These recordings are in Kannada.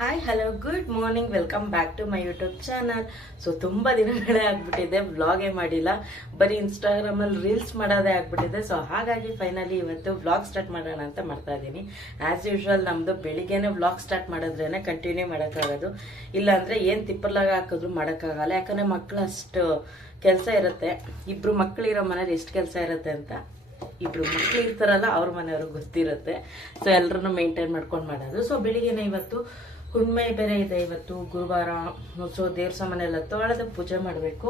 Hi hello good morning, welcome back to my YouTube channel. So ತುಂಬ ದಿನಗಳೇ ಆಗ್ಬಿಟ್ಟಿದೆ, ವ್ಲಾಗೇ ಮಾಡಿಲ್ಲ, ಬರೀ ಇನ್ಸ್ಟಾಗ್ರಾಮಲ್ಲಿ ರೀಲ್ಸ್ ಮಾಡೋದೇ ಆಗ್ಬಿಟ್ಟಿದೆ. ಸೊ ಹಾಗಾಗಿ ಫೈನಲಿ ಇವತ್ತು ವ್ಲಾಗ್ ಸ್ಟಾರ್ಟ್ ಮಾಡೋಣ ಅಂತ ಮಾಡ್ತಾ ಇದ್ದೀನಿ. ಆ್ಯಸ್ ಯೂಶ್ವಲ್ ನಮ್ಮದು ಬೆಳಿಗ್ಗೆನೇ ವ್ಲಾಗ್ ಸ್ಟಾರ್ಟ್ ಮಾಡಿದ್ರೇ ಕಂಟಿನ್ಯೂ ಮಾಡೋಕ್ಕಾಗೋದು, ಇಲ್ಲಾಂದರೆ ಏನು ತಿಪ್ಪರ್ಲಾಗ ಹಾಕಿದ್ರು ಮಾಡೋಕ್ಕಾಗಲ್ಲ. ಯಾಕಂದರೆ ಮಕ್ಕಳು ಅಷ್ಟು ಕೆಲಸ ಇರುತ್ತೆ. ಇಬ್ಬರು ಮಕ್ಕಳಿರೋ ಮನೇಲಿ ಎಷ್ಟು ಕೆಲಸ ಇರುತ್ತೆ ಅಂತ ಇಬ್ರು ಮಕ್ಳು ಇರ್ತಾರಲ್ಲ ಅವ್ರ ಮನೆಯವ್ರಿಗೆ ಗೊತ್ತಿರುತ್ತೆ. ಸೊ ಎಲ್ಲರನ್ನು ಮೇಂಟೈನ್ ಮಾಡ್ಕೊಂಡು ಮಾಡೋದು. ಸೊ ಬೆಳಿಗ್ಗೆನೆ ಇವತ್ತು ಹುಣ್ಮೆ ಬೇರೆ ಇದೆ, ಇವತ್ತು ಗುರುವಾರ. ಸೊ ದೇವ್ರ ಸಾಮಾನೆಲ್ಲ ತೊಳೆದು ಪೂಜೆ ಮಾಡಬೇಕು.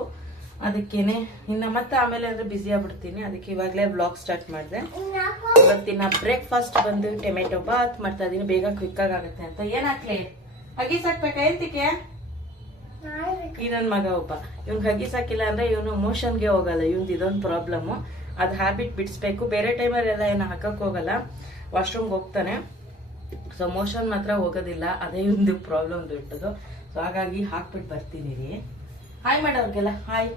ಅದಕ್ಕೇನೆ ಇನ್ನು ಮತ್ತೆ ಆಮೇಲೆ ಅಂದ್ರೆ ಬ್ಯುಸಿ ಆಗ್ಬಿಡ್ತೀನಿ. ಅದಕ್ಕೆ ಇವಾಗಲೇ ವ್ಲಾಗ್ ಸ್ಟಾರ್ಟ್ ಮಾಡಿದೆ. ಇವತ್ತಿನ ಬ್ರೇಕ್ಫಾಸ್ಟ್ ಬಂದು ಟೊಮೆಟೊ ಬಾತ್ ಮಾಡ್ತಾ ಇದೀನಿ, ಬೇಗ ಕ್ವಿಕ್ ಆಗುತ್ತೆ ಅಂತ. ಏನಾಗ್ಲಿ ಹಗ್ಗಿ ಸಾಕ್ಬೇಕಾ ಎಂತಿಕೆ? ಈ ನನ್ನ ಮಗ ಒಬ್ಬ, ಇವ್ನಿಗೆ ಹಗ್ಗಿ ಸಾಕಿಲ್ಲ ಅಂದ್ರೆ ಇವನು ಮೋಷನ್ಗೆ ಹೋಗಲ್ಲ. ಇವ್ದು ಇದೊಂದು ಪ್ರಾಬ್ಲಮ್, ಅದು ಹ್ಯಾಬಿಟ್ ಬಿಡಿಸ್ಬೇಕು. ಬೇರೆ ಟೈಮಲ್ಲಿ ಎಲ್ಲ ಏನು ಹಾಕಕ್ ಹೋಗಲ್ಲ, ವಾಶ್ರೂಮ್ಗೆ ಹೋಗ್ತಾನೆ. ಸೊ ಮೋಷನ್ ಮಾತ್ರ ಹೋಗೋದಿಲ್ಲ, ಅದೇ ಒಂದು ಪ್ರಾಬ್ಲಮ್ ದೊಡ್ಡದು. ಸೊ ಹಾಗಾಗಿ ಹಾಕ್ಬಿಟ್ಟು ಬರ್ತೀನಿ ರೀ. ಹಾಯ್ ಮಾಡೋರ್ಗೆಲ್ಲ ಹಾಯ್,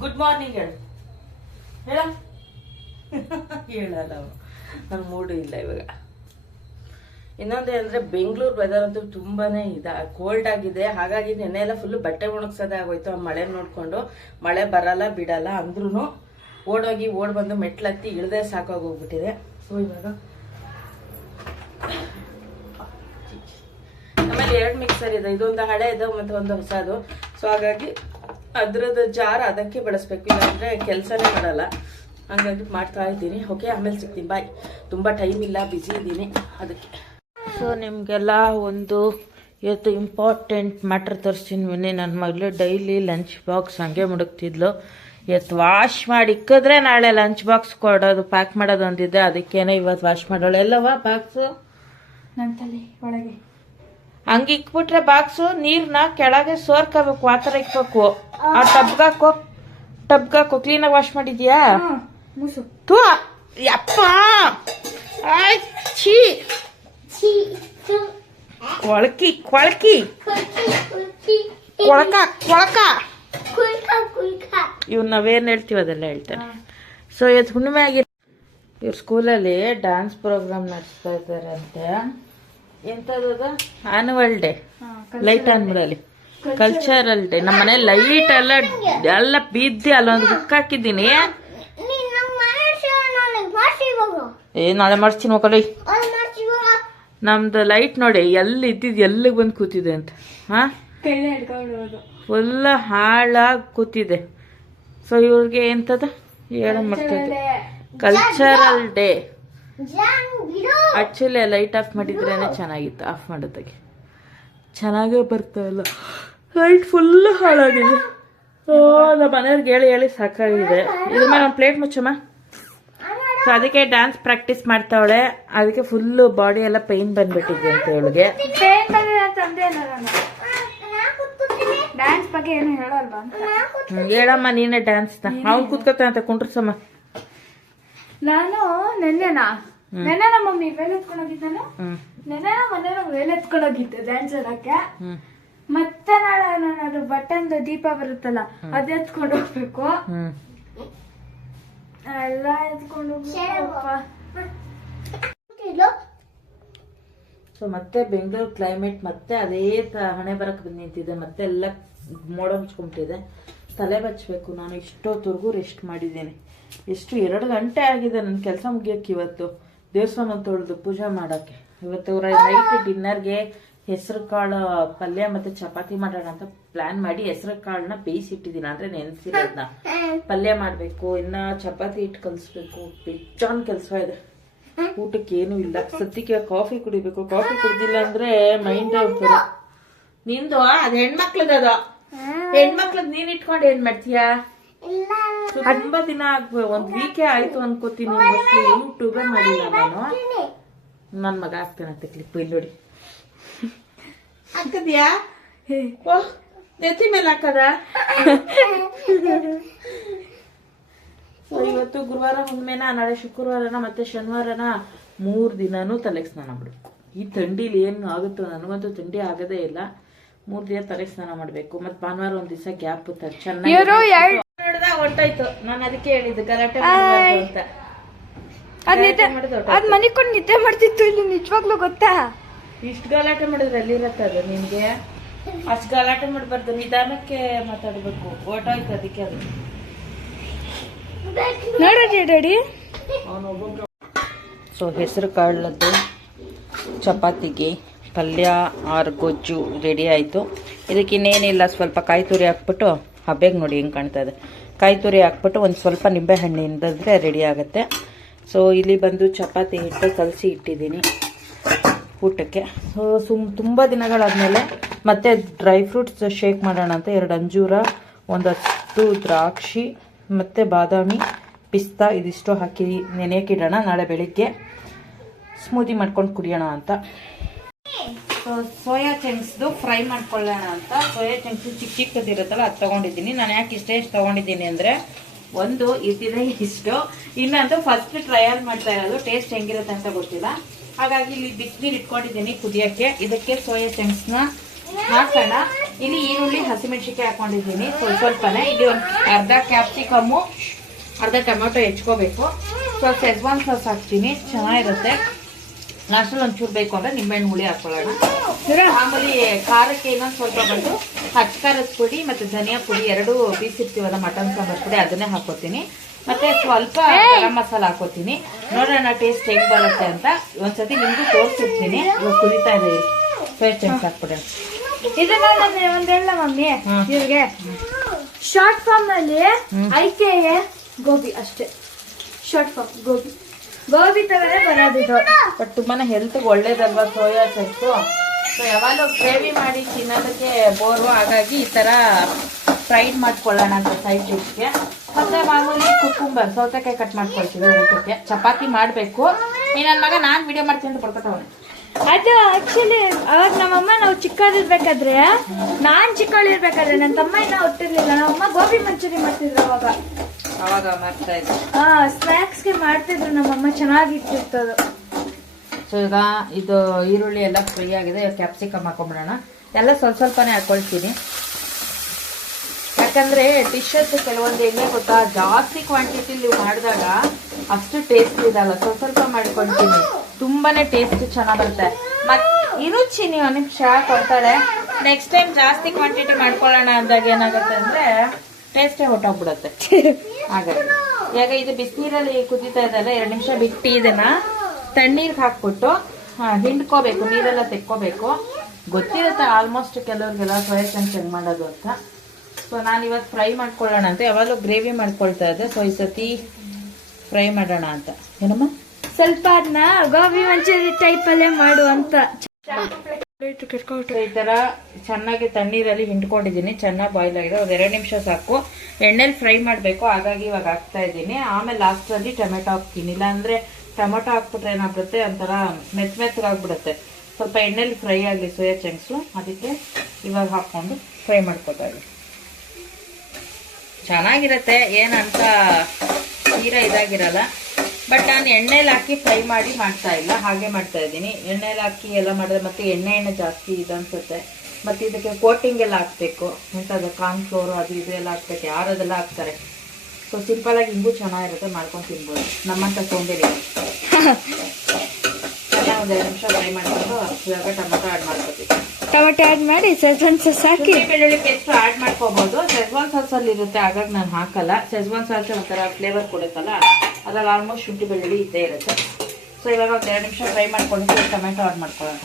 ಗುಡ್ ಮಾರ್ನಿಂಗ್ ಹೇಳು. ಹೇಳಲ್ಲ ನನ್ನ ಮೂಡು ಇಲ್ಲ ಇವಾಗ. ಇನ್ನೊಂದೇ ಅಂದ್ರೆ ಬೆಂಗಳೂರು ವೆದರ್ ಅಂತೂ ತುಂಬಾನೇ ಕೋಲ್ಡ್ ಆಗಿದೆ. ಹಾಗಾಗಿ ನೆನ್ನೆ ಎಲ್ಲ ಫುಲ್ ಬಟ್ಟೆ ಒಣಗ್ಸೋದೇ ಆಗೋಯ್ತು. ಆ ಮಳೆ ನೋಡ್ಕೊಂಡು, ಮಳೆ ಬರಲ್ಲ ಬಿಡಲ್ಲ ಅಂದ್ರೂ ಓಡೋಗಿ ಓಡ್ ಬಂದು ಮೆಟ್ಲತ್ತಿ ಇಳ್ದೇ ಸಾಕಾಗೋಗ್ಬಿಟ್ಟಿದೆ. ಸೊ ಇವಾಗ ಆಮೇಲೆ 2 ಮಿಕ್ಸರ್ ಇದೆ, ಇದೊಂದು ಹಳೆ ಇದೆ ಮತ್ತೆ ಒಂದು ಹೊಸದು. ಸೊ ಹಾಗಾಗಿ ಅದ್ರದ್ದು ಜಾರ್ ಅದಕ್ಕೆ ಬಳಸ್ಬೇಕು, ಇಲ್ಲಾಂದ್ರೆ ಕೆಲಸನೇ ಮಾಡಲ್ಲ. ಹಂಗಾಗಿ ಮಾಡ್ತಾ ಇದ್ದೀನಿ. ಓಕೆ, ಆಮೇಲೆ ಸಿಗ್ತೀನಿ, ಬಾಯ್. ತುಂಬಾ ಟೈಮ್ ಇಲ್ಲ, ಬ್ಯುಸಿ ಇದ್ದೀನಿ ಅದಕ್ಕೆ. ಸೊ ನಿಮಗೆಲ್ಲ ಒಂದು ಇವತ್ತು ಇಂಪಾರ್ಟೆಂಟ್ ಮ್ಯಾಟ್ರ್ ತೋರಿಸ್ತೀನಿ. ಮೊನ್ನೆ ನನ್ನ ಮಗಳು ಡೈಲಿ ಲಂಚ್ ಬಾಕ್ಸ್ ಹಂಗೆ ಮುಡುಕ್ತಿದ್ಲು. ಇವತ್ತು ವಾಶ್ ಮಾಡಿ ಇಕ್ಕಿದ್ರೆ ನಾಳೆ ಲಂಚ್ ಬಾಕ್ಸ್ ಕೊಡೋದು, ಪ್ಯಾಕ್ ಮಾಡೋದು ಅಂದಿದ್ದೆ. ಅದಕ್ಕೇನೆ ಇವತ್ತು ವಾಶ್ ಮಾಡೋಳು. ಎಲ್ಲವಾ ಬಾಕ್ಸು? ನನ್ನ ತಲೆ ಒಳಗೆ ಹಂಗೆ ಇಕ್ಬಿಟ್ರೆ ಬಾಕ್ಸು ನೀರ್ನ ಕೆಳಗೆ ಸೋರ್ಕೋಬೇಕು, ಆ ಥರ ಇಕ್ಬೇಕು. ಆ ಟಬ್ಗಾಕೋ ಕ್ಲೀನಾಗಿ ವಾಶ್ ಮಾಡಿದ್ಯಾ? ತೂ ಯಪ್ಪ, ಕೊಳಕಿ ಕೊಳಕಿ ಕೊಳಕ ಇವ್ ನಾವೇನ್ ಹೇಳ್ತೀವಿ ಅದೆಲ್ಲ ಹೇಳ್ತಾನೆ. ಸೊ ಇವತ್ತು ಹುಣ್ಣಿಮೆ ಆಗಿ ಇವ್ರ ಸ್ಕೂಲಲ್ಲಿ ಡ್ಯಾನ್ಸ್ ಪ್ರೋಗ್ರಾಮ್ ನಡೆಸ್ತಾ ಇದ್ದಾರೆ ಅಂತೆ. ಎಂತದ annual day, light annual cultural day. ನಮ್ಮ ಮನೆ ಲೈಟ್ ಎಲ್ಲ ಬಿದ್ದಿ ಅಲ್ಲೊಂದು ಬುಕ್ ಹಾಕಿದ್ದೀನಿ. ನಾಳೆ ಮಾಡ್ತೀನಿ ಹೋಗಲಿ. ನಮ್ದು ಲೈಟ್ ನೋಡಿ ಎಲ್ಲಿ ಇದ್ದಿದ್ ಎಲ್ಲಿಗೆ ಬಂದು ಕೂತಿದೆ ಅಂತ. ಹಾ, ಫುಲ್ ಹಾಳಾಗಿ ಕೂತಿದೆ. ಸೊ ಇವ್ರಿಗೆ ಎಂತದ ಹೇಳ ಮಾಡ್ತಿದ್ದೆ, cultural day. Actually light off ಮಾಡಿದ್ರೇನೆ ಚೆನ್ನಾಗಿತ್ತು, ಆಫ್ ಮಾಡೋದಕ್ಕೆ ಚೆನ್ನಾಗೇ ಬರ್ತಾ ಇಲ್ಲ. ಲೈಟ್ ಫುಲ್ ಹಾಳಾಗಿದೆ. ನಮ್ಮ ಮನೆಯವ್ರಿಗೆ ಹೇಳಿ ಹೇಳಿ ಸಾಕಾಗಿದೆ. ಇದ್ರ ಮೇಲೆ ಒಂದು ಪ್ಲೇಟ್ ಮುಚ್ಚಮ್ಮ. ಸೊ ಅದಕ್ಕೆ ಡ್ಯಾನ್ಸ್ ಪ್ರಾಕ್ಟೀಸ್ ಮಾಡ್ತಾವಳೆ. ಅದಕ್ಕೆ ಫುಲ್ ಬಾಡಿ ಎಲ್ಲ ಪೈನ್ ಬಂದ್ಬಿಟ್ಟಿದೆ ಅಂತ ಇವಳಿಗೆ. ಡ್ಯಾನ್ಸ್ ಬಗ್ಗೆ ಏನು ಹೇಳಲ್ವಾ? ಹೇಳಮ್ಮ ನೀನೇ ಡ್ಯಾನ್ಸ್. ಅವ್ನು ಕೂತ್ಕೊತಾನಂತ ಕುಂಡ್ರಸಮ್ಮ. ನಾನು ನೆನ್ನೆ ನಮ್ಮ ಮಮ್ಮಿ ವೇಲ್ ಎತ್ಕೊಂಡೋಗಿದ್ದಾನು. ನೆನ್ನೆ ಮನೆಯವ್ರ ವೇಲ್ ಎತ್ಕೊಂಡೋಗಿದ್ದೆ ಡ್ಯಾನ್ಸ್ ಆಡಕ್ಕೆ. ಮತ್ತೆ ನಾಳೆ ನಾನು ಅದು ಬಟನ್ ದೀಪ ಬರುತ್ತಲ್ಲ ಅದ್ ಎತ್ಕೊಂಡು ಹೋಗ್ಬೇಕು. ಎಲ್ಲ ಎತ್ಕೊಂಡು ಸೊ ಮತ್ತೆ ಬೆಂಗಳೂರು ಕ್ಲೈಮೇಟ್ ಮತ್ತೆ ಅದೇ ಹಣೆ ಬರಕ್ ಬಂದು ನಿಂತಿದೆ. ಮತ್ತೆ ಎಲ್ಲ ಮೋಡ ಮುಚ್ಕೊಂಬಿಟ್ಟಿದೆ. ತಲೆ ಬಚ್ಚಬೇಕು. ನಾನು ಇಷ್ಟೊತ್ತವರೆಗೂ ರೆಸ್ಟ್ ಮಾಡಿದ್ದೀನಿ. ಎಷ್ಟು 2 ಗಂಟೆ ಆಗಿದೆ ನನ್ನ ಕೆಲಸ ಮುಗಿಯೋಕ್ಕೆ. ಇವತ್ತು ದೇವಸ್ಥಾನ ತೊಳೆದು ಪೂಜೆ ಮಾಡೋಕ್ಕೆ. ಇವತ್ತು ನೈಟ್ ಡಿನ್ನರ್ಗೆ ಹೆಸರು ಕಾಳು ಪಲ್ಯ ಮತ್ತೆ ಚಪಾತಿ ಮಾಡೋಣ ಅಂತ ಪ್ಲಾನ್ ಮಾಡಿ ಹೆಸರು ಕಾಳನ್ನ ಬೇಯಿಸಿಟ್ಟಿದ್ದೀನಿ. ಅಂದ್ರೆ ನೆನೆಸಿರೋದನ್ನ ಪಲ್ಯ ಮಾಡಬೇಕು. ಇನ್ನ ಚಪಾತಿ ಹಿಟ್ಟು ಕಲಿಸ್ಬೇಕು. ಬೆಜ್ಜಾನ್ ಕೆಲಸ ಇದೆ. ಊಟಕ್ಕೆ ಏನು ಇಲ್ಲ. ಸದ್ಯಕ್ಕೆ ಕಾಫಿ ಕುಡಿಬೇಕು. ಕಾಫಿ ಕುಡ್ದಿಲ್ಲ ಅಂದ್ರೆ ಮೈಂಡ್ ಹೋಗ್ತದೆ. ನಿಂದು ಅದ್ ಹೆಣ್ಮಕ್ಳದ, ಹೆಣ್ಮಕ್ಳದ್ ನೀನ್ ಇಟ್ಕೊಂಡು ಏನ್ ಮಾಡ್ತೀಯಾ? ತುಂಬಾ ದಿನ ಒಂದ್ ವೀಕೆ ಆಯ್ತು ಅನ್ಕೋತೀನಿ. ಮೋಸ್ಟ್ಲಿ ಯೂಟ್ಯೂಬೇ ಮಾಡಿಲ್ಲ ನಾನು. ನನ್ ಮಗ ಆಗ್ತಾನಂತೆ ಕ್ಲಿಪ್. ಇಲ್ಲಿ ನೋಡಿ ಹಾಕದ್ಯಾ? ಓಹ್, ನೆತ್ತಿ ಮೇಲೆ ಹಾಕದ. ಇವತ್ತು ಗುರುವಾರ ಹುಣ್ಮೆನ, ನಾಳೆ ಶುಕ್ರವಾರನ ಮತ್ತೆ ಶನಿವಾರನ 3 ದಿನಾನು ತಲೆಗೆ ಸ್ನಾನ ಮಾಡ್ಬೇಕು. ಈ ಥಂಡಿಲಿ ಏನು ಆಗುತ್ತೋ, ನನಗಂತೂ ಥಂಡಿ ಆಗದೇ ಇಲ್ಲ. 3 ದಿನ ತಲೆಗೆ ಸ್ನಾನ ಮಾಡ್ಬೇಕು. ಮತ್ತೆ ಭಾನುವಾರ ಒಂದ್ ದಿವಸ ಗ್ಯಾಪ್ ಚೆನ್ನಾಗಿ ಹೊಂಟೋಯ್ತು. ನಾನು ಅದಕ್ಕೆ ಹೇಳಿದ್ದು ಗಲಾಟೆ ಅಂತ. ಅದ್ ಮನಿಕೊಂಡು ನಿದ್ದೆ ಮಾಡ್ತಿತ್ತು ಇಲ್ಲಿ. ನಿಜವಾಗ್ಲೂ ಗೊತ್ತಾ? ಇಷ್ಟು ಗಲಾಟೆ ಮಾಡಿದ್ರೆ ಎಲ್ಲಿರತ್ತೆ ಅದು ನಿನ್ಗೆ? ಅಷ್ಟು ಗಲಾಟೆ ಮಾಡಬಾರ್ದು, ನಿಧಾನಕ್ಕೆ ಮಾತಾಡ್ಬೇಕು. ಓಟೋಯ್ತು ಅದಕ್ಕೆ ಅದು. ನೋಡ್ರಿ ಡ್ಯಾಡಿ. ಸೊ ಹೆಸರು ಕಾಳದ್ದು ಚಪಾತಿಗೆ ಪಲ್ಯ ಆರು ಗೊಜ್ಜು ರೆಡಿ ಆಯಿತು. ಇದಕ್ಕೆ ಇನ್ನೇನಿಲ್ಲ, ಸ್ವಲ್ಪ ಕಾಯಿ ತುರಿ ಹಾಕ್ಬಿಟ್ಟು ಹಬ್ಬೆಗೆ ನೋಡಿ ಹೆಂಗೆ ಕಾಣ್ತಾ ಇದೆ. ಕಾಯಿ ತುರಿ ಹಾಕ್ಬಿಟ್ಟು ಒಂದು ಸ್ವಲ್ಪ ನಿಂಬೆ ಹಣ್ಣಿಂದ್ರೆ ರೆಡಿ ಆಗುತ್ತೆ. ಸೊ ಇಲ್ಲಿ ಬಂದು ಚಪಾತಿ ಹಿಟ್ಟು ಕಲಸಿ ಇಟ್ಟಿದ್ದೀನಿ ಊಟಕ್ಕೆ. ಸೊ ತುಂಬ ದಿನಗಳಾದಮೇಲೆ ಮತ್ತೆ ಡ್ರೈ ಫ್ರೂಟ್ಸ್ ಶೇಕ್ ಮಾಡೋಣ ಅಂತ 2 ಅಂಜೂರ, ಒಂದಷ್ಟು ದ್ರಾಕ್ಷಿ ಮತ್ತು ಬಾದಾಮಿ, ಪಿಸ್ತಾ ಇದಿಷ್ಟು ಹಾಕಿ ನೆನೆಯಕ್ಕಿಡೋಣ. ನಾಳೆ ಬೆಳಿಗ್ಗೆ ಸ್ಮೂದಿ ಮಾಡ್ಕೊಂಡು ಕುಡಿಯೋಣ ಅಂತ. ಸೊ ಸೋಯಾ ಚಂಕ್ಸ್ದು ಫ್ರೈ ಮಾಡ್ಕೊಳ್ಳೋಣ ಅಂತ ಸೋಯಾ ಚಂಕ್ಸು ಚಿಕ್ಕದಿರುತ್ತಲ್ಲ ಅದು ತೊಗೊಂಡಿದ್ದೀನಿ. ನಾನು ಯಾಕೆ ಇಷ್ಟೇ ತೊಗೊಂಡಿದ್ದೀನಿ ಅಂದರೆ, ಒಂದು ಇದ್ದಿದೆ ಇಷ್ಟು, ಇನ್ನೊಂದು ಫಸ್ಟ್ ಟ್ರಯಲ್ ಮಾಡ್ತಾ ಇರೋದು, ಟೇಸ್ಟ್ ಹೆಂಗಿರುತ್ತೆ ಅಂತ ಗೊತ್ತಿಲ್ಲ. ಹಾಗಾಗಿ ಇಲ್ಲಿ ಬಿಸಿನೀರು ಇಟ್ಕೊಂಡಿದ್ದೀನಿ ಕುದಿಯೋಕ್ಕೆ. ಇದಕ್ಕೆ ಸೋಯಾ ಚಂಕ್ಸ್ನ ಹಾಕೋಣ. ಇಲ್ಲಿ ಈರುಳ್ಳಿ ಹಸಿಮೆಣಸಿಕಾಯಿ ಹಾಕೊಂಡಿದ್ದೀನಿ ಸ್ವಲ್ಪನೇ. ಇಲ್ಲಿ ಒಂದು ಅರ್ಧ ಕ್ಯಾಪ್ಸಿಕಮ್ಮು, ಅರ್ಧ ಟೊಮೆಟೊ ಹೆಚ್ಕೋಬೇಕು. ಸೊ ಶೆಜ್ವಾನ್ ಸಾಸ್ ಹಾಕ್ತೀನಿ, ಚೆನ್ನಾಗಿರುತ್ತೆ. ಲಾಸ್ಟಲ್ಲಿ ಒಂಚೂರು ಬೇಕು ಅಂದರೆ ನಿಂಬೆಹಣ್ಣು ಹುಳಿ ಹಾಕೊಳ್ಳೋಣ. ಆಮೇಲೆ ಖಾರಕ್ಕೆ ಇನ್ನೊಂದು ಸ್ವಲ್ಪ ಬಂದು ಹಚ್ಚ ಖಾರದ ಪುಡಿ ಮತ್ತು ಧನಿಯಾ ಪುಡಿ 2 ಬೀಸಿರ್ತೀವಲ್ಲ ಮಟನ್ ಸಾಂಬಾರ್ ಪುಡಿ, ಅದನ್ನೇ ಹಾಕೋತೀನಿ. ಮತ್ತೆ ಸ್ವಲ್ಪ ಗರಂ ಮಸಾಲ ಹಾಕೋತೀನಿ. ನೋಡೋಣ ಟೇಸ್ಟ್ ಹೆಂಗ್ ಬರುತ್ತೆ ಅಂತ. ಒಂದ್ಸತಿ ನಿಮ್ಗೂ ತೋರಿಸಿರ್ತೀನಿ. ಇವಾಗ ಕುದಿತಾ ಇದೆ, ಸೋಯಾ ಚಂಕ್ಸ್ ಹಾಕ್ಬಿಡೋಣ. ಇದನ್ನ ಒಂದ್ ಹೇಳ ಮಮ್ಮಿ ಇವ್ರಿಗೆ, ಶಾರ್ಟ್ ಫಾರ್ಮ್ ಅಲ್ಲಿ IKA ಗೋಬಿ ಅಷ್ಟೇ. ಶಾರ್ಟ್ ಫಾರ್ಮ್ ಗೋಬಿ ತರನೇ ಬರೋದಿದು. ಬಟ್ ತುಂಬಾನೇ ಹೆಲ್ತ್ಗೆ ಒಳ್ಳೇದಲ್ವಾ ಸೋಯಾ ಚಂಕ್ಸು. ಸೊ ಯಾವಾಗಲೂ ಗ್ರೇವಿ ಮಾಡಿ ತಿನ್ನೋದಕ್ಕೆ ಬೋರು, ಹಾಗಾಗಿ ಈ ಥರ ಫ್ರೈಡ್ ಮಾಡ್ಕೊಳ್ಳೋಣ ಅಂತ ಸೈಡ್ ಡಿಶ್ಗೆ. ಮತ್ತೆ ಮಾಮೂಲಿ ಕುಕ್ಕುಂಬರ್, ಸೌತೆಕಾಯಿ ಕಟ್ ಮಾಡ್ಕೊಳ್ತೀವಿ ಊಟಕ್ಕೆ. ಚಪಾತಿ ಮಾಡಬೇಕು. ಈ ನನ್ನ ಮಗ ನಾನು ವಿಡಿಯೋ ಮಾಡ್ತೀನಿ ಅಂತ ಬರ್ಕೊತಾವ. ಅದು ಆಕ್ಚುಲಿ ಅವಾಗ ನಮ್ಮಮ್ಮ ನಾವು ಚಿಕ್ಕವರಿರ್ಬೇಕಾದ್ರೆ, ನಾನ್ ಚಿಕ್ಕವಳಿರ್ಬೇಕಾದ್ರೆ ನನ್ನ ತಮ್ಮ ಇನ್ನ ಹುಟ್ಟಿರ್ಲಿಲ್ಲ, ನಮ್ಮಮ್ಮ ಗೋಬಿ ಮಂಚೂರಿ ಮಾಡ್ತಿದ್ರು ಅವಾಗ ಮಾಡ್ತಾ ಇದ್ದೆ. ಸ್ನ್ಯಾಕ್ಸ್ಗೆ ಮಾಡ್ತಿದ್ರು ನಮ್ಮಮ್ಮ, ಚೆನ್ನಾಗಿಟ್ಟಿರ್ತದು. ಸೊ ಈಗ ಇದು ಈರುಳ್ಳಿ ಎಲ್ಲ ಫ್ರೈ ಆಗಿದೆ. ಕ್ಯಾಪ್ಸಿಕಮ್ ಹಾಕೊಂಡ್ಬಿಡೋಣ. ಎಲ್ಲ ಸ್ವಲ್ಪನೇ ಹಾಕೊಳ್ತೀನಿ, ಯಾಕಂದ್ರೆ ಡಿಶಸ್ ಕೆಲವೊಂದು ಎಣ್ಣೆ ಗೊತ್ತಾ, ಜಾಸ್ತಿ ಕ್ವಾಂಟಿಟಿಲಿ ಮಾಡಿದಾಗ ಅಷ್ಟು ಟೇಸ್ಟ್ ಇರಲ್ಲ. ಸ್ವಲ್ಪ ಮಾಡ್ಕೊಳ್ತೀನಿ, ತುಂಬಾನೇ ಟೇಸ್ಟ್ ಚೆನ್ನಾಗಿ ಬರುತ್ತೆ. ಮತ್ತೆ ಇರುಚಿ ನೀವು ನಿಮಿಷ ಕೊಡ್ತಾಳೆ. ನೆಕ್ಸ್ಟ್ ಟೈಮ್ ಜಾಸ್ತಿ ಕ್ವಾಂಟಿಟಿ ಮಾಡ್ಕೊಳ್ಳೋಣ ಅಂದಾಗ ಏನಾಗುತ್ತೆ ಅಂದ್ರೆ ಟೇಸ್ಟೇ ಹೊಟ್ಟೋಗ್ಬಿಡುತ್ತೆ. ಹಾಗಾಗಿ ಈಗ ಇದು ಬಿಸಿನೀರಲ್ಲಿ ಕುದೀತಾ ಇದೆಲ್ಲ, 2 ನಿಮಿಷ ಬಿಟ್ಟು ಇದನ್ನ ತಣ್ಣೀರ್ಗೆ ಹಾಕ್ಬಿಟ್ಟು ಹಿಂಡ್ಕೋಬೇಕು, ನೀರೆಲ್ಲ ತೆಕ್ಕೋಬೇಕು. ಗೊತ್ತಿರುತ್ತೆ ಆಲ್ಮೋಸ್ಟ್ ಕೆಲವ್ರಿಗೆಲ್ಲ ಸೋಯಾ ಚಂಕ್ಸ್ ಹೆಂಗ್ ಮಾಡೋದು ಅಂತ. ಸೊ ನಾನು ಇವತ್ತು ಫ್ರೈ ಮಾಡ್ಕೊಳ್ಳೋಣ ಅಂತ, ಯಾವಾಗಲೂ ಗ್ರೇವಿ ಮಾಡ್ಕೊಳ್ತಾ ಇದ್ದೆ. ಸೊ ಈ ಸತಿ ಫ್ರೈ ಮಾಡೋಣ ಅಂತ. ಏನಮ್ಮ ಸ್ವಲ್ಪ ಅದನ್ನ ಗೋಬಿ ಮಂಚೂರಿ ಟೈಪ್ ಅಲ್ಲೇ ಮಾಡು ಅಂತ. ಈ ತರ ಚೆನ್ನಾಗಿ ತಣ್ಣೀರಲ್ಲಿ ಹಿಂಡ್ಕೊಂಡಿದ್ದೀನಿ, ಚೆನ್ನಾಗಿ ಬಾಯ್ಲ್ ಆಗಿದೆ. ಒಂದು 2 ನಿಮಿಷ ಸಾಕು. ಎಣ್ಣೆಲಿ ಫ್ರೈ ಮಾಡಬೇಕು, ಹಾಗಾಗಿ ಇವಾಗ ಹಾಕ್ತಾ ಇದ್ದೀನಿ. ಆಮೇಲೆ ಲಾಸ್ಟಲ್ಲಿ ಟೊಮೆಟೊ ಹಾಕ್ತೀನಿ. ಇಲ್ಲಾಂದ್ರೆ ಟೊಮೆಟೊ ಹಾಕ್ಬಿಟ್ರೆ ಏನಾಗ್ಬಿಡುತ್ತೆ, ಒಂಥರ ಮೆತ್ತಗಾಗ್ಬಿಡುತ್ತೆ. ಸ್ವಲ್ಪ ಎಣ್ಣೆಲಿ ಫ್ರೈ ಆಗಲಿ ಸೋಯಾ ಚಂಕ್ಸು, ಅದಕ್ಕೆ ಇವಾಗ ಹಾಕ್ಕೊಂಡು ಫ್ರೈ ಮಾಡ್ಕೊತಾ ಇದ್ದೀನಿ. ಚೆನ್ನಾಗಿರುತ್ತೆ, ಏನಂತ ತೀರಾ ಇದಾಗಿರಲ್ಲ. ಬಟ್ ನಾನು ಎಣ್ಣೆಲಿ ಹಾಕಿ ಫ್ರೈ ಮಾಡಿ ಮಾಡ್ತಾ ಇಲ್ಲ, ಹಾಗೆ ಮಾಡ್ತಾ ಇದ್ದೀನಿ. ಎಣ್ಣೆಲಿ ಹಾಕಿ ಎಲ್ಲ ಮಾಡಿದ್ರೆ ಮತ್ತೆ ಎಣ್ಣೆ ಜಾಸ್ತಿ ಇದು ಅನ್ಸುತ್ತೆ. ಮತ್ತೆ ಇದಕ್ಕೆ ಕೋಟಿಂಗ್ ಎಲ್ಲ ಹಾಕ್ಬೇಕು, ಎಂಥದ್ದು ಕಾರ್ನ್ಫ್ಲೋರು ಅದು ಇದು ಎಲ್ಲ ಹಾಕ್ಬೇಕು. ಯಾರು ಅದೆಲ್ಲ ಹಾಕ್ತಾರೆ. ಸೊ ಸಿಂಪಲ್ ಆಗಿ ಹಿಂಗೂ ಚೆನ್ನಾಗಿರುತ್ತೆ, ಮಾಡ್ಕೊಂಡು ತಿನ್ಬೋದು. ನಮ್ಮಂತ ಸೋಂಬೇರಿ. ಚೆನ್ನಾಗಿ ಒಂದು 2 ನಿಮಿಷ ಫ್ರೈ ಮಾಡ್ಕೊಂಡು ಇವಾಗ ಟೊಮೆಟೊ ಆ್ಯಡ್ ಮಾಡ್ಕೊತೀವಿ. ಟೊಮೆಟೊ ಆ್ಯಡ್ ಮಾಡಿ ಸೆಜ್ವಾನ್ ಸಾಸ್ ಹಾಕಿ ಬೆಳ್ಳುಳ್ಳಿ ಪೇಸ್ಟ್ ಆ್ಯಡ್ ಮಾಡ್ಕೋಬಹುದು. ಸೆಜ್ವಾನ್ ಸಾಸ್ ಅಲ್ಲಿ ಇರುತ್ತೆ, ಹಾಗಾಗಿ ನಾನು ಹಾಕಲ್ಲ. ಸೆಜ್ವಾನ್ ಸಾಸ್ ಒಂಥರ ಫ್ಲೇವರ್ ಕೊಡುತ್ತಲ್ಲ, ಅದ್ರಲ್ಲಿ ಆಲ್ಮೋಸ್ಟ್ ಶುಂಠಿ ಬೆಳ್ಳುಳ್ಳಿ ಇದ್ದೇ ಇರುತ್ತೆ. ಸೊ ಇವಾಗ ಒಂದು 2 ನಿಮಿಷ ಫ್ರೈ ಮಾಡ್ಕೊಂಡು ಟೊಮೆಟೊ ಆ್ಯಡ್ ಮಾಡ್ಕೊಳ್ಳೋಣ.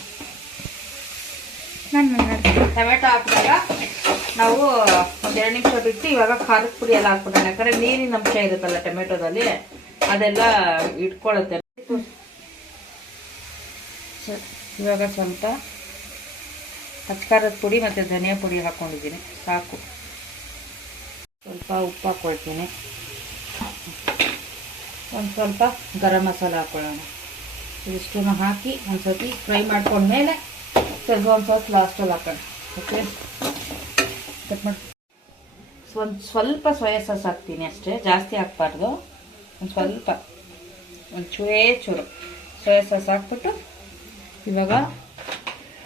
ಟೊಮೆಟೊ ಹಾಕಿದಾಗ ನಾವು ಒಂದು 2 ನಿಮಿಷ ಬಿಟ್ಟು ಇವಾಗ ಖಾರದ ಪುಡಿ ಎಲ್ಲ ಹಾಕ್ಬಿಡೋಣ. ಯಾಕಂದ್ರೆ ನೀರಿನ ಅಂಶ ಇರುತ್ತಲ್ಲ ಟೊಮೆಟೊದಲ್ಲಿ, ಅದೆಲ್ಲ ಇಟ್ಕೊಳ್ಳುತ್ತೆ. ಇವಾಗ ಸ್ವಲ್ಪ ಹಚ್ಚ ಖಾರದ ಪುಡಿ ಮತ್ತು ಧನಿಯಾ ಪುಡಿ ಹಾಕ್ಕೊಂಡಿದ್ದೀನಿ, ಸಾಕು. ಸ್ವಲ್ಪ ಉಪ್ಪು ಹಾಕ್ಕೊಳ್ತೀನಿ, ಒಂದು ಸ್ವಲ್ಪ ಗರಂ ಮಸಾಲ ಹಾಕ್ಕೊಳ್ಳೋಣ. ಇದಿಷ್ಟನ್ನು ಹಾಕಿ ಒಂದ್ಸತಿ ಫ್ರೈ ಮಾಡ್ಕೊಂಡ್ಮೇಲೆ ಸೆಜ್ವಾನ್ ಸಾಸ್ ಲಾಸ್ಟಲ್ಲಿ ಹಾಕೋಣ. ಓಕೆ, ಕಟ್ ಮಾಡಿ. ಸ್ವಲ್ಪ ಸೋಯಾ ಸಾಸ್ ಹಾಕ್ತೀನಿ ಅಷ್ಟೇ, ಜಾಸ್ತಿ ಹಾಕ್ಬಾರ್ದು. ಒಂದು ಸ್ವಲ್ಪ, ಒಂದು ಚೂರು ಸೋಯಾ ಸಾಸ್ ಹಾಕ್ಬಿಟ್ಟು ಇವಾಗ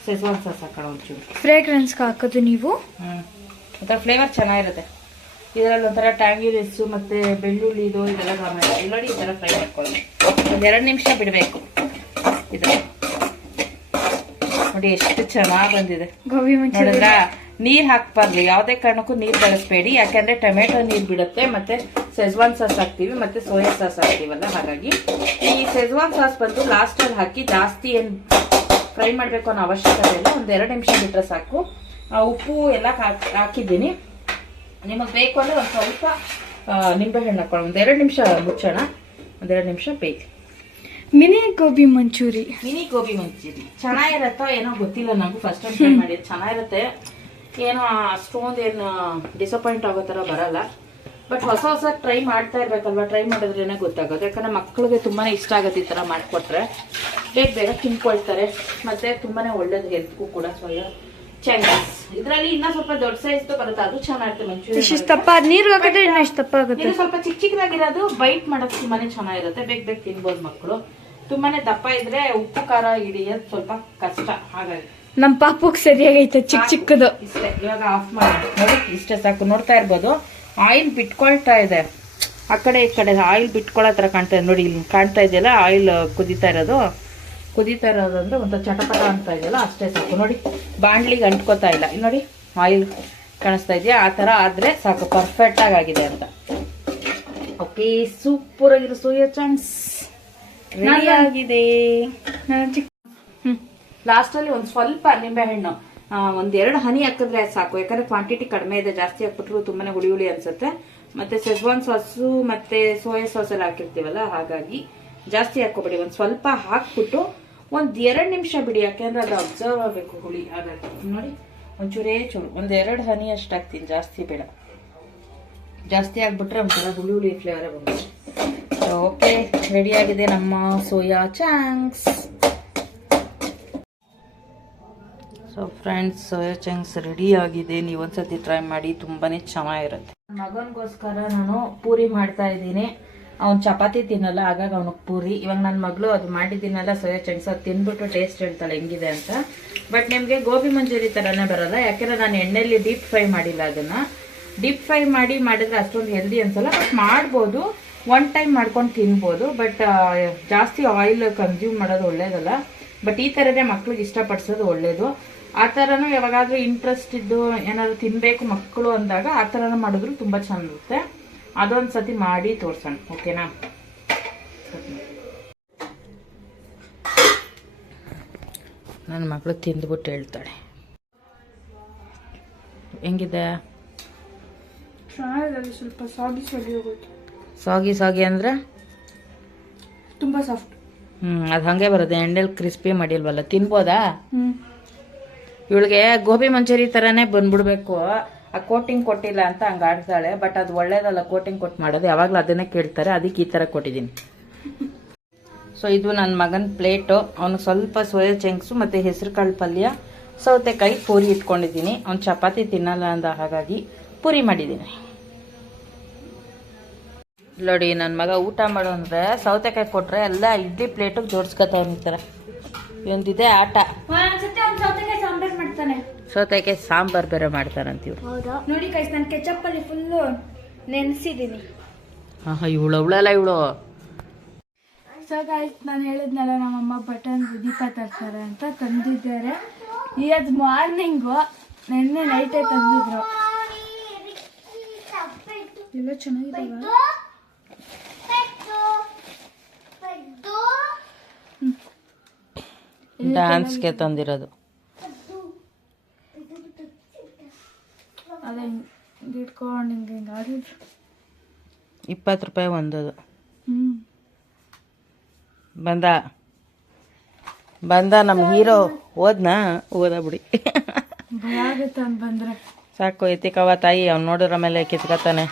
ಸೆಜ್ವಾನ್ ಸಾಸ್ ಹಾಕೋಣ ಒಂಚೂರು. ಫ್ರೇಗ್ರೆನ್ಸ್ಗೆ ಹಾಕೋದು ನೀವು? ಒಂಥರ ಫ್ಲೇವರ್ ಚೆನ್ನಾಗಿರುತ್ತೆ. ಇದರಲ್ಲಿ ಒಂಥರ ಟ್ಯಾಂಗ್ಯೂರಿಸು ಮತ್ತು ಬೆಳ್ಳುಳ್ಳಿದು ಇದೆಲ್ಲ ನೋಡಿ ಈ ಥರ ಫ್ರೈ ಮಾಡ್ಕೊಳ್ಳಿ. ಒಂದು 2 ನಿಮಿಷ ಬಿಡಬೇಕು. ಇದು ನೋಡಿ ಎಷ್ಟು ಚೆನ್ನಾಗಿ ಬಂದಿದೆ. ಗೋಬಿ ಮಂಚೂರಿ ನೋಡಿದ್ರಾ? ನೀರ್ ಹಾಕ್ಬಾರ್ದು, ಯಾವ್ದೇ ಕಾರಣಕ್ಕೂ ನೀರ್ ಬಳಸಬೇಡಿ, ಯಾಕಂದ್ರೆ ಟೊಮೆಟೊ ನೀರ್ ಬಿಡುತ್ತೆ. ಮತ್ತೆ ಸೆಜ್ವಾನ್ ಸಾಸ್ ಹಾಕ್ತಿವಿ, ಮತ್ತೆ ಸೋಯಾ ಸಾಸ್ ಹಾಕ್ತಿವಲ್ಲ, ಹಾಗಾಗಿ ಈ ಸೆಜ್ವಾನ್ ಸಾಸ್ ಬಂದು ಲಾಸ್ಟ್ ಅಲ್ಲಿ ಹಾಕಿ ಜಾಸ್ತಿ ಏನ್ ಫ್ರೈ ಮಾಡ್ಬೇಕು ಅನ್ನೋ ಅವಶ್ಯಕತೆ ಇಲ್ಲ. ಒಂದ್ 2 ನಿಮಿಷ ಬಿಟ್ರೆ ಸಾಕು. ಉಪ್ಪು ಎಲ್ಲ ಹಾಕಿದ್ದೀನಿ. ನಿಮಗ್ ಬೇಕು ಅಂದ್ರೆ ಒಂದ್ ಸ್ವಲ್ಪ ನಿಂಬೆ ಹಣ್ಣು ಹಾಕೊಳ್ಳಿ. ಒಂದ್ 2 ನಿಮಿಷ ಮುಚ್ಚೋಣ, ಒಂದ್ 2 ನಿಮಿಷ ಬೇಯ್ತು. ಮಿನಿ ಗೋಬಿ ಮಂಚೂರಿ ಚೆನ್ನಾಗಿರತ್ತೋ ಏನೋ ಗೊತ್ತಿಲ್ಲ, ನಂಗೂ ಫಸ್ಟ್ ಟೈಮ್ ಟ್ರೈ ಮಾಡಿ. ಚೆನ್ನಾಗಿರುತ್ತೆ, ಏನೋ ಅಷ್ಟೊಂದು ಏನು ಡಿಸಪಾಯಿಂಟ್ ಆಗೋ ತರ ಬರಲ್ಲ. ಬಟ್ ಹೊಸ ಹೊಸ ಟ್ರೈ ಮಾಡ್ತಾ ಇರ್ಬೇಕಲ್ವಾ, ಟ್ರೈ ಮಾಡಿದ್ರೇನೆ ಗೊತ್ತಾಗೋದು. ಯಾಕಂದ್ರೆ ಮಕ್ಕಳಿಗೆ ತುಂಬಾನೇ ಇಷ್ಟ ಆಗುತ್ತೆ ಈ ತರ ಮಾಡ್ಕೊಟ್ರೆ, ಬೇಗ ತಿನ್ಕೊಳ್ತಾರೆ. ಮತ್ತೆ ತುಂಬಾನೇ ಒಳ್ಳೇದು ಹೆಲ್ತ್ಗೂ ಕೂಡ. ಸೋಯಾ ಚಂಕ್ಸ್ ಇದ್ರಲ್ಲಿ ಇನ್ನ ಸ್ವಲ್ಪ ದೊಡ್ಡ ಸೈಜ್ ಬರುತ್ತೆ, ಅದು ಚೆನ್ನಾಗಿರುತ್ತೆ. ಮಂಚೂರಿ ನೀರು ಹಾಕಿದ್ರೆ ಇನ್ನಷ್ಟು ದಪ್ಪ ಆಗುತ್ತೆ. ಸ್ವಲ್ಪ ಚಿಕ್ಕದಾಗಿರೋದು ಬೈಟ್ ಮಾಡಕ್ ತುಂಬಾನೇ ಚೆನ್ನಾಗಿರುತ್ತೆ, ಬೇಗ ತಿನ್ಬೋದು ಮಕ್ಕಳು. ತುಂಬಾನೇ ದಪ್ಪ ಇದ್ರೆ ಉಪ್ಪು ಖಾರ ಹಿಡಿಯೋದು ಸ್ವಲ್ಪ ಕಷ್ಟ, ಹಾಗಾಗಿ ನಮ್ ಪಾಪುಗ್ ಸರಿಯಾಗೈತೆ ಚಿಕ್ಕದು. ಇಷ್ಟೇ, ಇವಾಗ ಆಫ್ ಮಾಡಿ ನೋಡಿ, ಇಷ್ಟೇ ಸಾಕು. ನೋಡ್ತಾ ಇರ್ಬೋದು ಆಯಿಲ್ ಬಿಟ್ಕೊಳ್ತಾ ಇದೆ, ಆ ಕಡೆ ಈ ಕಡೆ ಆಯಿಲ್ ಬಿಟ್ಕೊಳ್ಳೋ ತರ ಕಾಣ್ತಾ ಇದೆ ನೋಡಿ. ಇಲ್ಲಿ ಕಾಣ್ತಾ ಇದೆಯಲ್ಲ ಆಯಿಲ್ ಕುದೀತಾ ಇರೋದಂದ್ರೆ ಒಂದು ಚಟಪಟ ಅಂತ ಇದೆಯಲ್ಲ, ಅಷ್ಟೇ ಸಾಕು. ನೋಡಿ ಬಾಣ್ಲಿಗೆ ಅಂಟ್ಕೋತಾ ಇಲ್ಲ, ಇಲ್ಲಿ ನೋಡಿ ಆಯಿಲ್ ಕಾಣಿಸ್ತಾ ಇದೆಯಾ, ಆ ತರ ಆದ್ರೆ ಸಾಕು, ಪರ್ಫೆಕ್ಟ್ ಆಗಿದೆ ಅಂತ. ಓಕೆ, ಸೂಪರ್ ಆಗಿರೋ ಸೋಯಾ ಚಂಕ್ಸ್ ರೆಡಿ ಆಗಿದೆ. ಲಾಸ್ಟ್ ಅಲ್ಲಿ ಒಂದ್ ಸ್ವಲ್ಪ ನಿಂಬೆ ಹಣ್ಣು, 1-2 ಹನಿ ಹಾಕಿದ್ರೆ ಸಾಕು. ಯಾಕಂದ್ರೆ ಕ್ವಾಂಟಿಟಿ ಕಡಿಮೆ ಇದೆ, ಜಾಸ್ತಿ ಹಾಕ್ಬಿಟ್ರು ತುಂಬಾನೇ ಹುಳಿ ಹುಳಿ ಅನ್ಸುತ್ತೆ. ಮತ್ತೆ ಸೆಜ್ವಾನ್ ಸಾಸು ಮತ್ತೆ ಸೋಯಾ ಸಾಸ್ ಎಲ್ಲ ಹಾಕಿರ್ತೀವಲ್ಲ, ಹಾಗಾಗಿ ಜಾಸ್ತಿ ಹಾಕೋಬೇಡಿ. ಒಂದ್ ಸ್ವಲ್ಪ ಹಾಕ್ಬಿಟ್ಟು 1-2 ನಿಮಿಷ ಬಿಡಿ, ಯಾಕೆಂದ್ರೆ ಅದು ಅಬ್ಸರ್ವ್ ಆಗಬೇಕು ಹುಳಿ. ಹಾಗಾಗಿ ನೋಡಿ ಒಂಚೂರೇ ಚೂರು 1-2 ಹನಿ ಅಷ್ಟು ಹಾಕ್ತೀನಿ, ಜಾಸ್ತಿ ಬೇಡ. ಜಾಸ್ತಿ ಆಗ್ಬಿಟ್ರೆ ಒಂಥರ ಹುಳಿ ಹುಳಿ ಫ್ಲೇವರೇ ಬಂದು. ಓಕೆ, ರೆಡಿ ಆಗಿದೆ ನಮ್ಮ soya chunks. So friends, soya chunks ready ಆಗಿದೆ. ನೀವು ಒಂದ್ಸತಿ ಟ್ರೈ ಮಾಡಿ, ತುಂಬಾನೇ ಚೆನ್ನಾಗಿರುತ್ತೆ. ಮಗನಿಗೋಸ್ಕರ ನಾನು ಪೂರಿ ಮಾಡ್ತಾ ಇದ್ದೀನಿ. ಅವ್ನು ಚಪಾತಿ ತಿನ್ನಲ್ಲ, ಹಾಗಾಗಿ ಅವನಿಗೆ ಪೂರಿ. ಇವಾಗ ನನ್ನ ಮಗಳು ಅದು ಮಾಡಿದ್ದೀನಲ್ಲ ಸೋಯಾ ಚಂಕ್ಸ್, ಅದು ತಿನ್ಬಿಟ್ಟು ಟೇಸ್ಟ್ ಹೇಳ್ತಾಳೆ ಹೆಂಗಿದೆ ಅಂತ. ಬಟ್ ನಿಮಗೆ ಗೋಬಿ ಮಂಚೂರಿ ಥರನೇ ಬರಲ್ಲ, ಯಾಕೆಂದ್ರೆ ನಾನು ಎಣ್ಣೆಯಲ್ಲಿ ಡೀಪ್ ಫ್ರೈ ಮಾಡಿಲ್ಲ. ಅದನ್ನ ಡೀಪ್ ಫ್ರೈ ಮಾಡಿದ್ರೆ ಅಷ್ಟೊಂದು ಹೆಲ್ದಿ ಅನ್ಸಲ್ಲ. ಬಟ್ ಮಾಡ್ಬೋದು, 1 ಟೈಮ್ ಮಾಡ್ಕೊಂಡು ತಿನ್ಬೋದು. ಬಟ್ ಜಾಸ್ತಿ ಆಯಿಲ್ ಕನ್ಸ್ಯೂಮ್ ಮಾಡೋದು ಒಳ್ಳೇದಲ್ಲ. ಬಟ್ ಈ ಥರನೇ ಮಕ್ಳಿಗೆ ಇಷ್ಟಪಡಿಸೋದು ಒಳ್ಳೇದು. ಆ ಥರನೂ ಯಾವಾಗಾದ್ರೂ ಇಂಟ್ರೆಸ್ಟ್ ಇದ್ದು ಏನಾದ್ರು ತಿನ್ಬೇಕು ಮಕ್ಕಳು ಅಂದಾಗ ಆ ಥರನೂ ಮಾಡಿದ್ರು ತುಂಬಾ ಚೆನ್ನಾಗಿರುತ್ತೆ. ಅದೊಂದು ಸತಿ ಮಾಡಿ ತೋರ್ಸೋಣ, ಓಕೆನಾ? ನನ್ನ ಮಗಳು ತಿಂದ್ಬಿಟ್ಟು ಹೇಳ್ತಾಳೆ ಹೆಂಗಿದೆ. ಸ್ವಲ್ಪ ಸಾಗಿ ಹೋಗುತ್ತೆ. ಸಾಗಿ ಅಂದ್ರೆ ತುಂಬಾ ಸಾಫ್ಟ್. ಅದು ಹಂಗೆ ಬರುತ್ತೆ, ಎಣ್ಣೆಲಿ ಕ್ರಿಸ್ಪಿ ಮಾಡಿಲ್ವಲ್ಲ, ತಿನ್ಬೋದಾ? ಇವಳಿಗೆ ಗೋಬಿ ಮಂಚೂರಿ ತರಾನೇ ಬಂದ್ಬಿಡ್ಬೇಕು, ಆ ಕೋಟಿಂಗ್ ಕೊಟ್ಟಿಲ್ಲ ಅಂತ ಹಂಗ ಆಡ್ತಾಳೆ. ಬಟ್ ಅದು ಒಳ್ಳೇದಲ್ಲ ಕೋಟಿಂಗ್ ಕೊಟ್ಟು ಮಾಡೋದು, ಯಾವಾಗ್ಲೂ ಅದನ್ನೇ ಕೇಳ್ತಾರೆ, ಅದಕ್ಕೆ ಈ ತರ ಕೊಟ್ಟಿದ್ದೀನಿ. ಸೊ ಇದು ನನ್ನ ಮಗನ ಪ್ಲೇಟು. ಅವನು ಸ್ವಲ್ಪ ಸೋಯಾ ಚಂಕ್ಸು ಮತ್ತೆ ಹೆಸರು ಕಾಳು ಪಲ್ಯ, ಸೌತೆಕಾಯಿ ಪೂರಿ ಇಟ್ಕೊಂಡಿದ್ದೀನಿ. ಅವ್ನು ಚಪಾತಿ ತಿನ್ನಲ್ಲ ಅಂದ, ಹಾಗಾಗಿ ಪೂರಿ ಮಾಡಿದ್ದೀನಿ. ನೋಡಿ ನನ್ನ ಮಗ ಊಟ ಮಾಡು ಅಂದ್ರೆ ಸೌತೆಕಾಯಿ ಕೊಟ್ರೆ ಎಲ್ಲ ಇಡ್ಲಿ ಪ್ಲೇಟಿಗೆ ಜೋಡಿಸ್ಕೊತಾವ ಈ ಥರ. ಇದೊಂದಿದೆ ಆಟ. ಸೌತೆಕಾಯಿ ಸಾಂಬಾರ್ ಬೇರೆ ಮಾಡ್ತಾರಂತೀವಿ. ನೋಡಿ ಗೈಸ್, ನಾನು ಕೆಚಪ್ ಅಲ್ಲಿ ಫುಲ್ಲು ನೆನೆಸಿದ್ದೀನಿ. ಇವಳಲ್ಲ ಇವಳು. ಸೊ ಗೈಸ್, ನಾನು ಹೇಳಿದ್ನಲ್ಲ ನಮ್ಮಮ್ಮ ಬಟನ್ ದೀಪ ತರ್ತಾರೆ ಅಂತ, ತಂದಿದ್ದಾರೆ. ಇವತ್ತು ಮಾರ್ನಿಂಗು, ನಿನ್ನೆ ನೈಟೇ ತಂದಿದ್ರು. ಎಲ್ಲ ಚೆನ್ನಾಗಿದ್ದಾವ. ಡ್ಯಾನ್ಸ್ಗೆ ತಂದಿರೋದು. ಅದೇ ಇಟ್ಕೊಂಡು ಹಿಂಗೆ ಆಡಿದ್ರು. 20 ರೂಪಾಯಿ ಒಂದದು. ಬಂದ ನಮ್ಮ ಹೀರೋ ಓದ ಬಿಡಿ. ಭಯ ಆಗುತ್ತೆ ಅಂತ ಬಂದ್ರೆ ಸಾಕು. ಎತ್ತಿಕವ ತಾಯಿ, ಅವ್ನು ನೋಡಿದ್ರ ಮೇಲೆ ಕಿತ್ಕತಾನೆ.